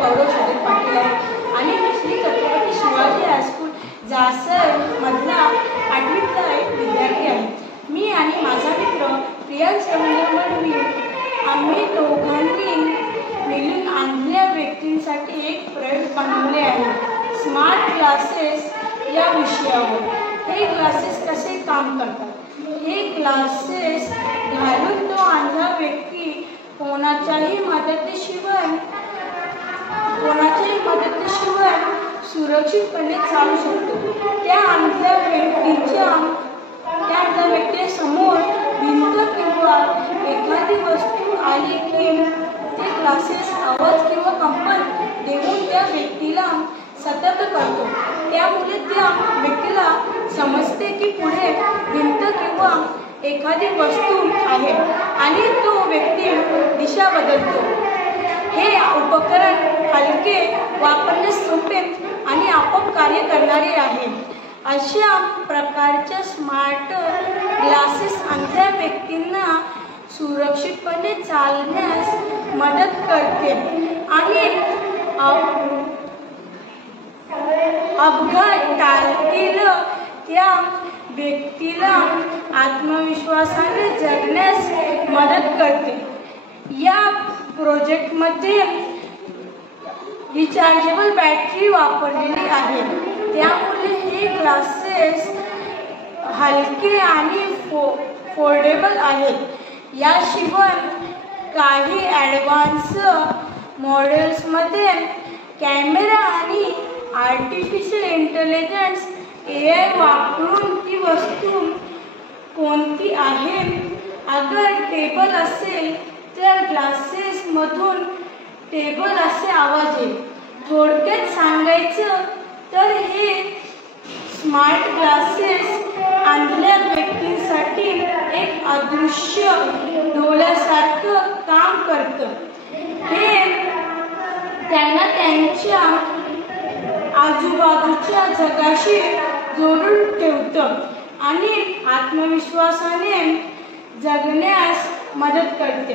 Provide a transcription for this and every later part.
गौरव शरद पाटील आहे आणि मी श्री छत्रपती शिवाजी हायस्कूल जासरमधला 8वीतला एक विद्यार्थी आहे। मी आणि माझा मित्र प्रियांश रवींद्र मडवी आम्ही दोघांनी मिळून आंधळ्या व्यक्तींसाठी एक प्रयोग बनवले आहे, स्मार्ट क्लासेस या विषयावर। हे क्लासेस कसे काम करतात? हे क्लासेस घालून तो अंधा व्यक्ती कोणाच्याही मदतीशिवाय सुरक्षितपणे चालू शकतो। त्या अंधा व्यक्तीसमोर भिंत किंवा एखादी वस्तू आली की ते क्लासेस आवाज किंवा कंपन देऊन त्या व्यक्तीला सतर्क करतो। त्यामुळे त्या व्यक्तीला समजते की पुढे भिंत किंवा एखादी वस्तू आहे आणि तो व्यक्ती दिशा बदलतो। हे उपकरण हलके, वापरण्यास सोपे आणि आपोआप कार्य करणारे आहे। अशा प्रकारच्या स्मार्ट ग्लासेस अंध व्यक्तींना सुरक्षितपणे चालण्यास मदत करते आणि अपघात टाळतील। त्या व्यक्तीला आत्मविश्वासाने जगण्यास मदत करते। या प्रोजेक्टमध्ये रिचार्जेबल बॅटरी वापरलेली आहे, त्यामुळे हे ग्लासेस हलके आणि फोल्डेबल आहेत। याशिवाय काही ॲडव्हान्स मॉडेल्समध्ये कॅमेरा आणि आर्टिफिशियल इंटेलिजन्स AI वापरून ती वस्तू कोणती आहे अगर टेबल असेल तर ग्लासेसमधून टेबल असे आवाज येईल। थोडक्यात सांगायचं तर हे स्मार्ट ग्लासेस अंधळ्या व्यक्तींसाठी एक अदृश्य डोळ्यासारखं काम करतं। हे त्यांना त्यांच्या आजूबाजूच्या जगाशी जोडून ठेवतं आणि आत्मविश्वासाने जगण्यास मदत करते।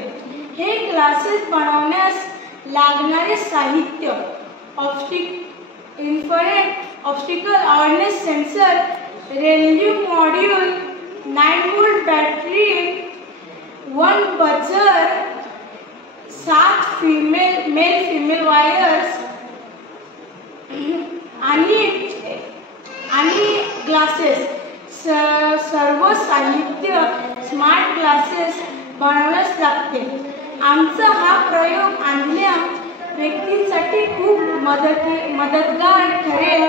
हे ग्लासेस बनवण्यास लागणारे साहित्य optical awareness sensor, ReLU module, 9V battery, 1 buzzer, 7 male female wires आणि ग्लासेस। सर्व साहित्य स्मार्ट ग्लासेस बनवण्यास लागते। आमचा हा प्रयोग अंधळ्या व्यक्तींसाठी खूप मदतगार ठरेल